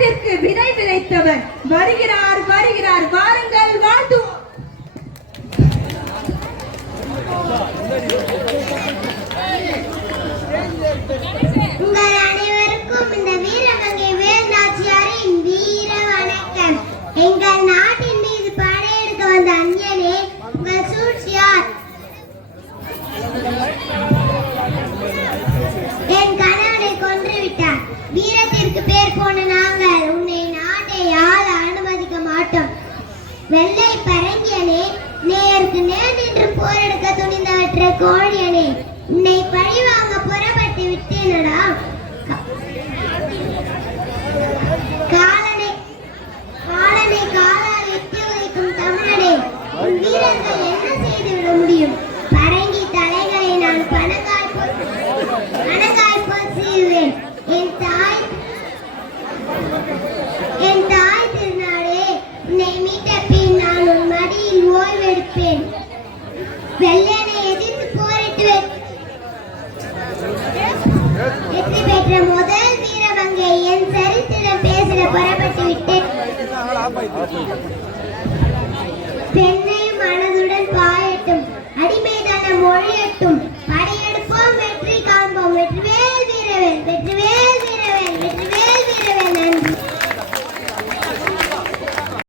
வீரத்திற்கு விதை விதைத்தவர். வருகிறார் வருகிறார். வாருங்கள் வாழ்த்துவோம். உங்கள் அனைவருக்கும் இந்த வீரமங்கை வேல்நாச்சியாரின் வீர வணக்கம். எங்கள் நாட்டின் மீது படையெடுக்க வந்த அந்நியனே உங்கள் சூழ்ச்சியார். என் கணவனை கொன்றுவிட்டார். வீரத்திற்கு பேர் போன நான் வெள்ளை பரங்கியனே நேருக்கு நேர் நின்று போரெடுக்க துணிந்தவற்ற கோழியனே உன்னை பழிவாங்க புறப்பட்டு விட்டேனடா. காலனை காலனை காலால் விட்டு உதைக்கும் தமிழனே வீரர்கள் என்ன செய்துவிட முடியும்? பரங்கி தலைகளை நான் பணக்காய் போல் பணக்காய் போல் செய்வேன் என் தாய் என் தாய் திருநாளே உன்னை மீட்ட பின் நான் உன் மடியில் ஓய்வெடுப்பேன் வெள்ளனை எதிர்த்து போரிட்டு வெற்றி பெற்ற முதல் வீரமங்கை என் சரித்திரம் பேசிட புறப்பட்டு விட்டேன் பெண்ணை